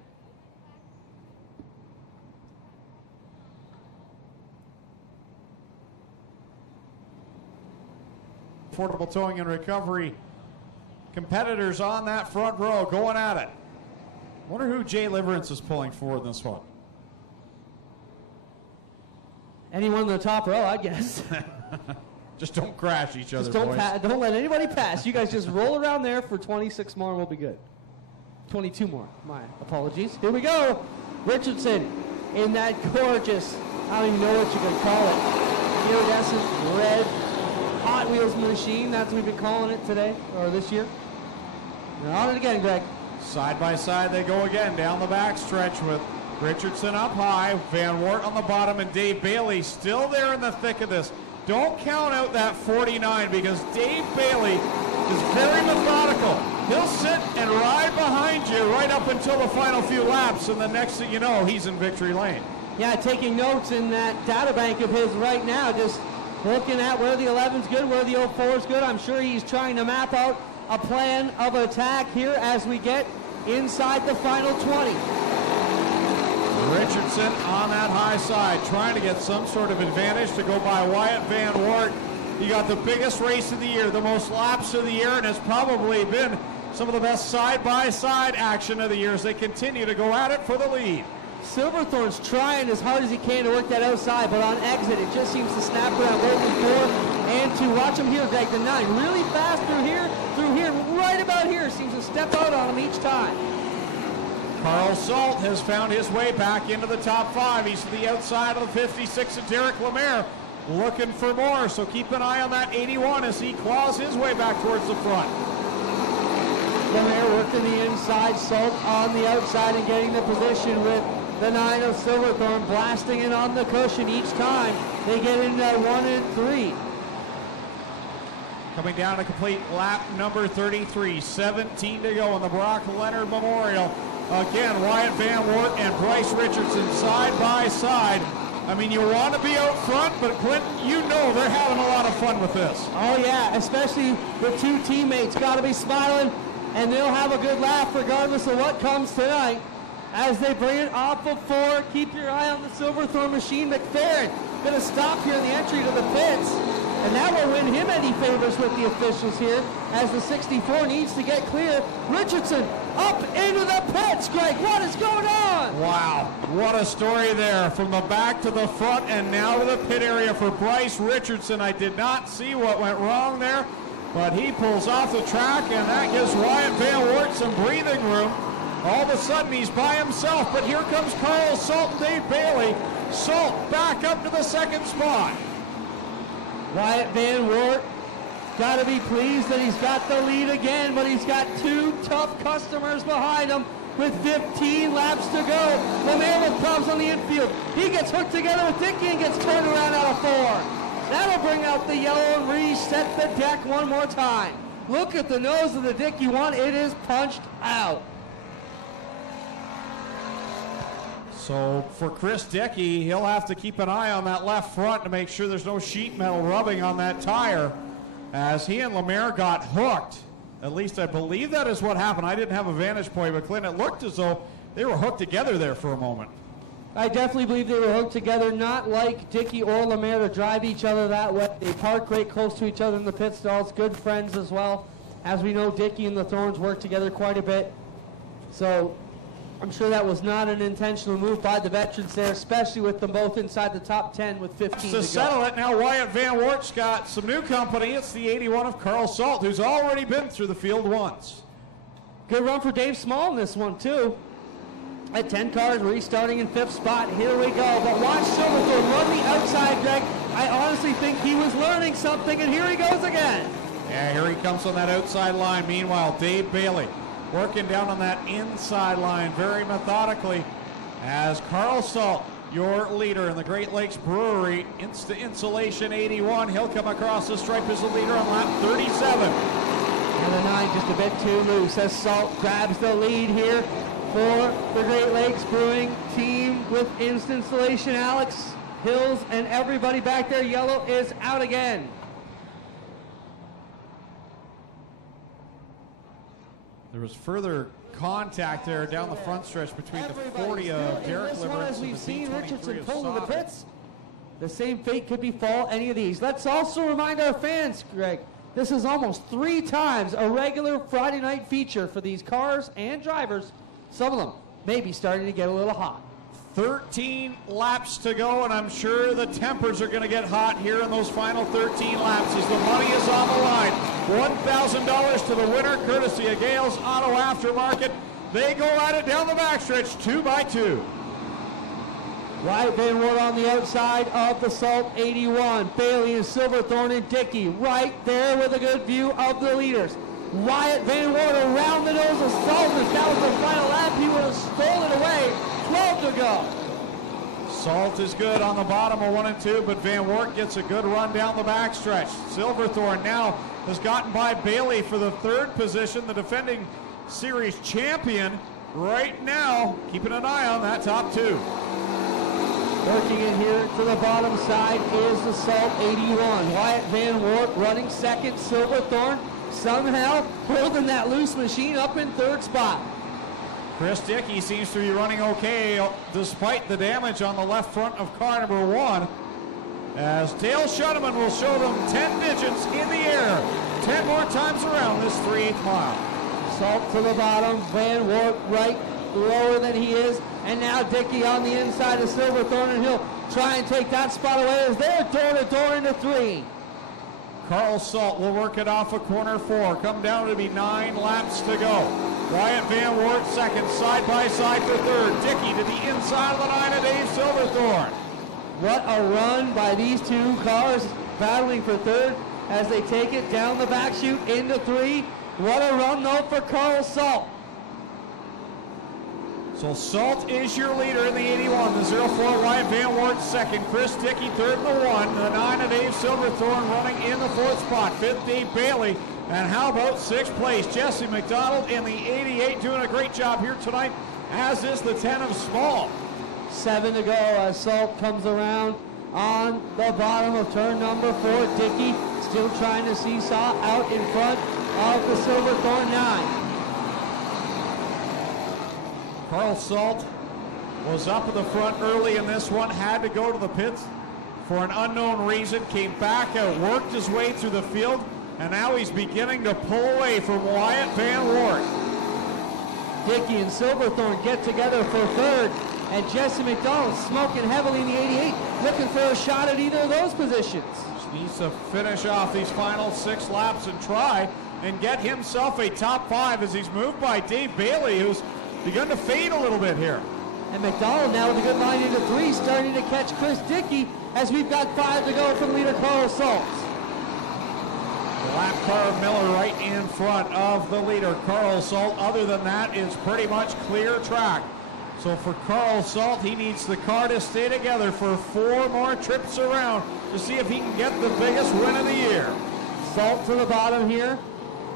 Affordable towing and recovery competitors on that front row going at it. Wonder who Jay Liverance is pulling for in this one. Anyone in the top row, I guess. Just don't crash each other, Just boys. don't let anybody pass. You guys just roll around there for 26 more and we'll be good. 22 more. My apologies. Here we go. Richardson in that gorgeous, I don't even know what you could call it, iridescent red Hot Wheels machine. That's what we've been calling it today, or this year. They're on it again, Greg. Side by side they go again down the back stretch with Richardson up high, Van Wert on the bottom, and Dave Bailey still there in the thick of this. Don't count out that 49 because Dave Bailey is very methodical. He'll sit and ride behind you right up until the final few laps, and the next thing you know, he's in victory lane. Yeah, taking notes in that data bank of his right now, just looking at where the 11's good, where the 04's good. I'm sure he's trying to map out a plan of attack here as we get inside the final 20. Richardson on that high side, trying to get some sort of advantage to go by Wyatt Van Wert. He got the biggest race of the year, the most laps of the year, and has probably been some of the best side-by-side action of the year as they continue to go at it for the lead. Silverthorne's trying as hard as he can to work that outside, but on exit, it just seems to snap around both the 4 and 2. Watch him here, Greg, the 9. Really fast through here, right about here. Seems to step out on him each time. Carl Salt has found his way back into the top 5. He's to the outside of the 56 of Derek Lemaire, looking for more. So keep an eye on that 81 as he claws his way back towards the front. Lemaire working the inside, Salt on the outside and getting the position with the 9 of Silverthorne blasting in on the cushion each time. They get in that 1 and 3. Coming down to complete lap number 33, 17 to go in the Brock Leonard Memorial. Again, Wyatt Van Wert and Bryce Richardson side by side. I mean, you want to be out front, but Clint, you know they're having a lot of fun with this. Oh yeah, especially with 2 teammates. Got to be smiling, and they'll have a good laugh regardless of what comes tonight. As they bring it off of 4, keep your eye on the Silverthorne machine. McFerrin going to stop here in the entry to the pits. And that will win him any favors with the officials here as the 64 needs to get clear. Richardson up into the pits. Greg, what is going on? Wow, what a story there. From the back to the front and now to the pit area for Bryce Richardson. I did not see what went wrong there, but he pulls off the track, and that gives Wyatt Van Wert some breathing room. All of a sudden, he's by himself, but here comes Carl Salt and Dave Bailey. Salt back up to the 2nd spot. Wyatt Van Wert got to be pleased that he's got the lead again, but he's got 2 tough customers behind him with 15 laps to go. Lemaire with problems on the infield. He gets hooked together with Dickey and gets turned around out of 4. That'll bring out the yellow and reset the deck one more time. Look at the nose of the Dickey one. It is punched out. So for Chris Dickey, he'll have to keep an eye on that left front to make sure there's no sheet metal rubbing on that tire, as he and Lemaire got hooked. At least I believe that is what happened. I didn't have a vantage point, but Clint, it looked as though they were hooked together there for a moment. I definitely believe they were hooked together, not like Dickey or Lemaire to drive each other that way. They park right close to each other in the pit stalls, good friends as well. As we know, Dickey and the Thorns work together quite a bit. So I'm sure that was not an intentional move by the veterans there, especially with them both inside the top 10 with 15 to go. To settle it now, Wyatt Van Wert's got some new company. It's the 81 of Carl Salt, who's already been through the field once. Good run for Dave Small in this one, too. At 10 cars, restarting in 5th spot. Here we go. But watch Silverthorne run the outside, Greg. I honestly think he was learning something, and here he goes again. Yeah, here he comes on that outside line. Meanwhile, Dave Bailey working down on that inside line very methodically as Carl Salt, your leader in the Great Lakes Brewery Insta Insulation 81. He'll come across the stripe as the leader on lap 37. And the 9 just a bit too loose as Salt grabs the lead here for the Great Lakes Brewing team with Insta Insulation. Alex Hills and everybody back there. Yellow is out again. There was further contact there down the front stretch between the 40 of Derek Liverance as and we've the seen B23 Richardson of pull to the Sauter. pits. The same fate could befall any of these. Let's also remind our fans, Greg, this is almost 3 times a regular Friday night feature for these cars and drivers. Some of them may be starting to get a little hot. 13 laps to go, and I'm sure the tempers are going to get hot here in those final 13 laps as the money is on the line. $1,000 to the winner, courtesy of Gales Auto Aftermarket. They go at it down the backstretch, 2 by 2. Wyatt Van Wert on the outside of the Salt 81. Bailey and Silverthorne and Dickey right there with a good view of the leaders. Wyatt Van Wert around the nose of Salt. If that was the final lap, he would have stolen it away. 12 to go. Salt is good on the bottom of 1 and 2, but Van Wert gets a good run down the backstretch. Silverthorne now has gotten by Bailey for the 3rd position, the defending series champion. Right now, keeping an eye on that top 2. Working it here to the bottom side is the Salt 81. Wyatt Van Wert running 2nd. Silverthorne somehow holding that loose machine up in 3rd spot. Chris Dickey seems to be running okay despite the damage on the left front of car number 1. As Dale Shuneman will show them 10 digits in the air 10 more times around this 3/8 mile. Salt to the bottom, Van Wert right lower than he is, and now Dickey on the inside of Silverthorne, and he'll try and take that spot away as they're door to door into 3. Carl Salt will work it off of corner 4. Come down to be 9 laps to go. Wyatt Van Wert second, side by side for third. Dickey to the inside of the 9 of Dave Silverthorne. What a run by these two cars battling for third as they take it down the back chute into 3. What a run though for Carl Salt. So Salt is your leader in the 81. The 04 Wyatt Van Wert second. Chris Dickey third in the 1. The 9 of Dave Silverthorne running in the 4th spot. 5th Dave Bailey. And how about 6th place? Jesse McDonald in the 88 doing a great job here tonight, as is the 10 of Small. 7 to go as Salt comes around on the bottom of turn number 4. Dickey still trying to seesaw out in front of the Silverthorne 9. Carl Salt was up at the front early in this one, had to go to the pits for an unknown reason, came back out, worked his way through the field, and now he's beginning to pull away from Wyatt Van Wert. Dickey and Silverthorne get together for third, and Jesse McDonald smoking heavily in the 88, looking for a shot at either of those positions. Just needs to finish off these final 6 laps and try and get himself a top 5 as he's moved by Dave Bailey, who's begun to fade a little bit here. And McDonald now with a good line into 3, starting to catch Chris Dickey as we've got 5 to go from leader Carl Salt. The lap car Miller right in front of the leader Carl Salt. Other than that, it's pretty much clear track. So for Carl Salt, he needs the car to stay together for 4 more trips around to see if he can get the biggest win of the year. Salt to the bottom here,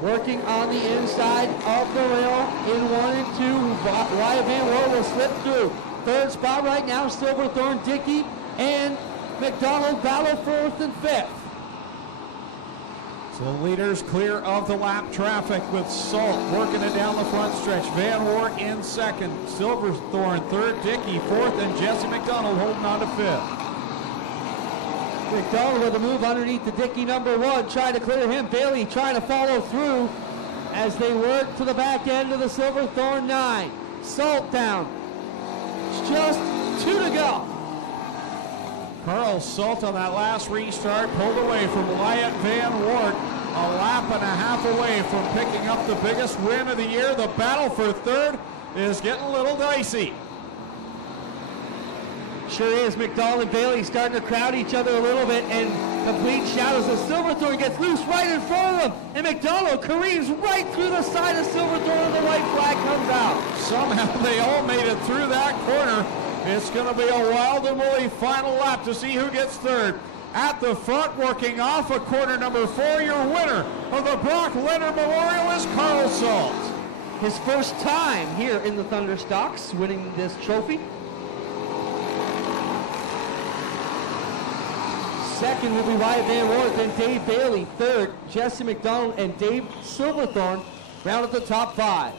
working on the inside of the rail in 1 and 2. Wyatt Van Wert will slip through. 3rd spot right now, Silverthorne, Dickey, and McDonald battle 4th and 5th. So the leaders clear of the lap traffic with Salt working it down the front stretch. Van Wert in 2nd, Silverthorne 3rd, Dickey 4th, and Jesse McDonald holding on to 5th. McDonald with a move underneath the Dickey number 1, trying to clear him. Bailey trying to follow through as they work to the back end of the Silverthorne 9. Salt down. It's just 2 to go. Carl Salt on that last restart pulled away from Wyatt Van Wert, a lap and a half away from picking up the biggest win of the year. The battle for 3rd is getting a little dicey. Sure is. McDonald and Bailey starting to crowd each other a little bit, and complete shadows of Silverthorne gets loose right in front of them, and McDonald careens right through the side of Silverthorne, and the white flag comes out. Somehow they all made it through that corner. It's going to be a wild and woolly final lap to see who gets 3rd. At the front, working off of corner number 4, your winner of the Brock Leonard Memorial is Carl Salt. His first time here in the Thunderstocks, winning this trophy. 2nd will be Wyatt Van Wert, then Dave Bailey. 3rd, Jesse McDonald and Dave Silverthorne round at the top 5.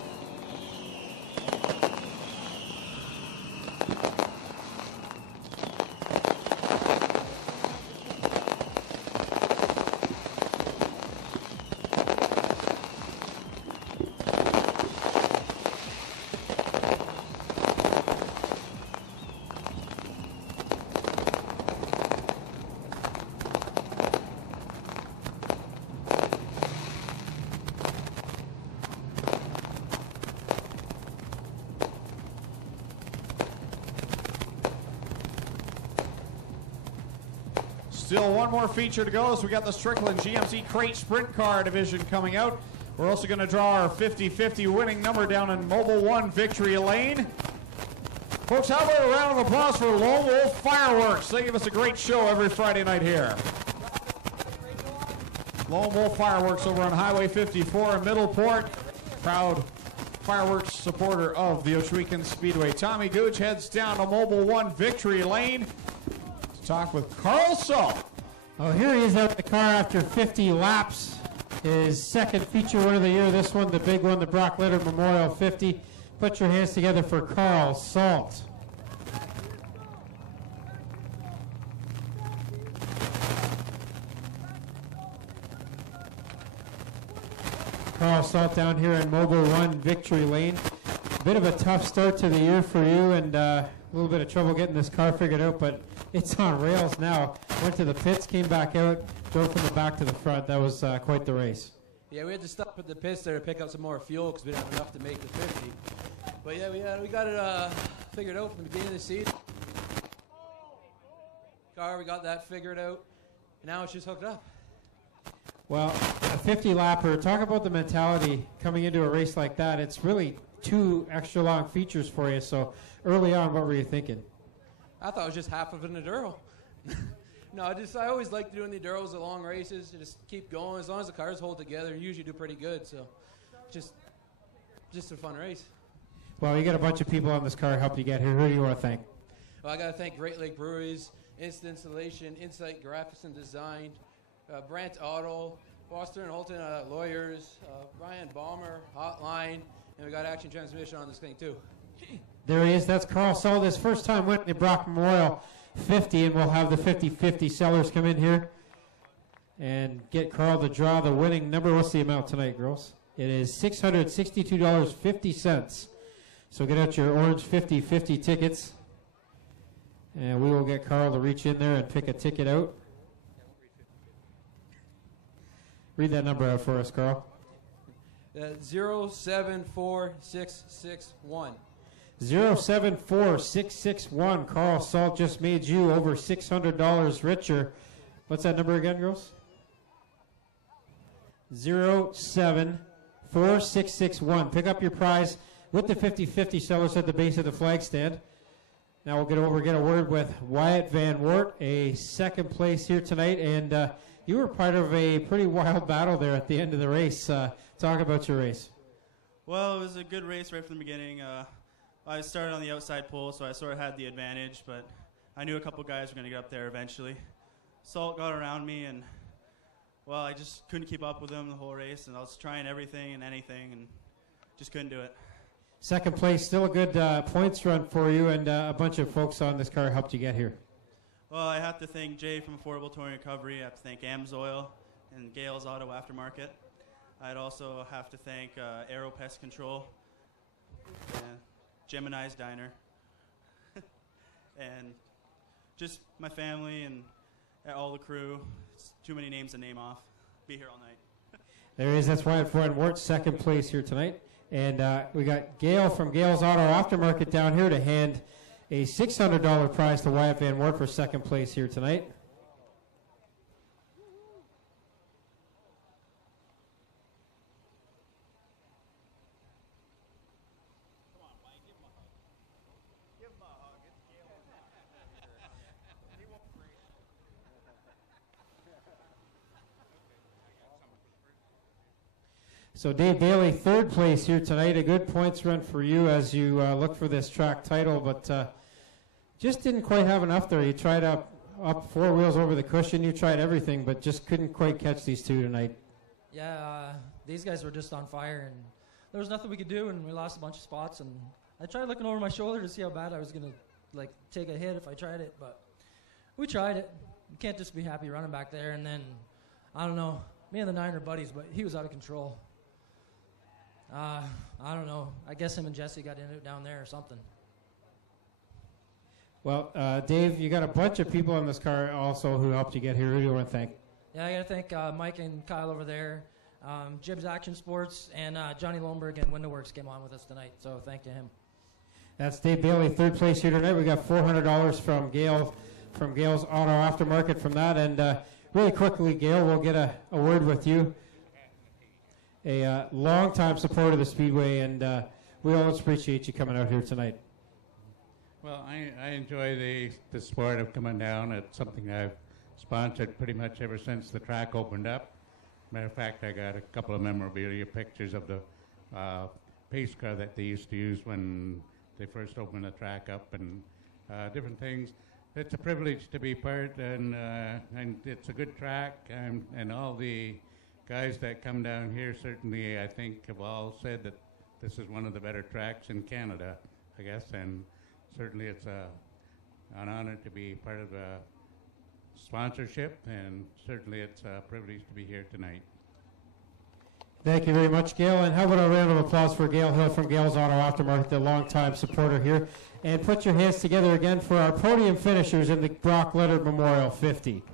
Still one more feature to go as we got the Strickland GMC Crate Sprint Car Division coming out. We're also going to draw our 50-50 winning number down in Mobile 1 Victory Lane. Folks, how about a round of applause for Lone Wolf Fireworks? They give us a great show every Friday night here. Lone Wolf Fireworks over on Highway 54 in Middleport. Proud fireworks supporter of the Ohsweken Speedway. Tommy Gooch heads down to Mobile 1 Victory Lane to talk with Carl Salt. Oh, here he is out of the car after 50 laps. His 2nd feature win of the year. This one, the big one, the Brock Leonard Memorial 50. Put your hands together for Carl Salt. Carl Salt down here in Mobile 1 Victory Lane. Bit of a tough start to the year for you, and a little bit of trouble getting this car figured out, but it's on rails now. Went to the pits, came back out, drove from the back to the front. That was quite the race. Yeah, we had to stop at the pits there to pick up some more fuel because we didn't have enough to make the 50. But yeah, we got it figured out from the beginning of the season. Car, we got that figured out. And now it's just hooked up. Well, a 50 lapper, talk about the mentality coming into a race like that. It's really 2 extra long features for you. So early on, what were you thinking? I thought it was just half of an enduro. No, I always like doing the enduros, the long races. Just keep going. As long as the cars hold together, you usually do pretty good. So just a fun race. Well, you got a bunch of people on this car help you get here. Who do you want to thank? Well, I got to thank Great Lake Breweries, Instant Installation, Insight Graphics and Design, Brandt Auto, Foster and Holton Lawyers, Ryan Balmer, Hotline, and we got Action Transmission on this thing too. There he is. That's Carl Sold. His first time winning the Brock Memorial 50, and we'll have the 50-50 sellers come in here and get Carl to draw the winning number. What's the amount tonight, girls? It is $662.50. So get out your orange 50-50 tickets, and we will get Carl to reach in there and pick a ticket out. Read that number out for us, Carl. 074661. 074661. Carl Salt just made you over $600 richer. What's that number again, girls? 074661. Pick up your prize with the 50-50 sellers at the base of the flag stand. Now we'll get a word with Wyatt Van Wart, a second place here tonight, and you were part of a pretty wild battle there at the end of the race. Talk about your race. Well, it was a good race right from the beginning. I started on the outside pole, so I sort of had the advantage, but I knew a couple guys were going to get up there eventually. Salt got around me, and, well, I just couldn't keep up with him the whole race, and I was trying everything and anything, and just couldn't do it. Second place, still a good points run for you, and a bunch of folks on this car helped you get here. Well, I have to thank Jay from Affordable Touring Recovery. I have to thank AMSOIL and Gale's Auto Aftermarket. I'd also have to thank Aero Pest Control, and Gemini's Diner, and just my family and all the crew. It's too many names to name off. Be here all night. There he is. That's Wyatt Van Wart, second place here tonight. And we got Gail from Gale's Auto Aftermarket down here to hand a $600 prize to Wyatt Van Wart for second place here tonight. So Dave Bailey, third place here tonight. A good points run for you as you look for this track title, but just didn't quite have enough there. You tried up 4 wheels over the cushion. You tried everything, but just couldn't quite catch these two tonight. Yeah, these guys were just on fire, and there was nothing we could do, and we lost a bunch of spots. And I tried looking over my shoulder to see how bad I was going to take a hit if I tried it, but we tried it. You can't just be happy running back there. And then, I don't know, me and the Niner buddies, but he was out of control. I don't know. I guess him and Jesse got in it down there or something. Well, Dave, you got a bunch of people in this car also who helped you get here. Who do you want to thank? Yeah, I got to thank Mike and Kyle over there, Jibs Action Sports, and Johnny Lomberg and Windowworks came on with us tonight, so thank you to him. That's Dave Bailey, third place here tonight. We got $400 from Gale's Auto Aftermarket from that. And really quickly, Gale, we'll get a word with you. A long-time supporter of the Speedway, and we always appreciate you coming out here tonight. Well, I enjoy the sport of coming down. It's something I've sponsored pretty much ever since the track opened up. Matter of fact, I got a couple of memorabilia pictures of the pace car that they used to use when they first opened the track up, and different things. It's a privilege to be part, and it's a good track, and all the guys that come down here certainly, I think, have all said that this is one of the better tracks in Canada, I guess, and certainly it's an honor to be part of a sponsorship, and certainly it's a privilege to be here tonight. Thank you very much, Gail. And how about a round of applause for Gail Hill from Gale's Auto Aftermarket, the longtime supporter here. And put your hands together again for our podium finishers in the Brock Leonard Memorial 50.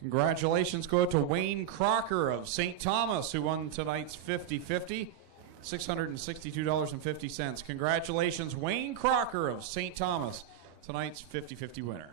Congratulations go to Wayne Crocker of St. Thomas, who won tonight's 50-50, $662.50. Congratulations, Wayne Crocker of St. Thomas, tonight's 50-50 winner.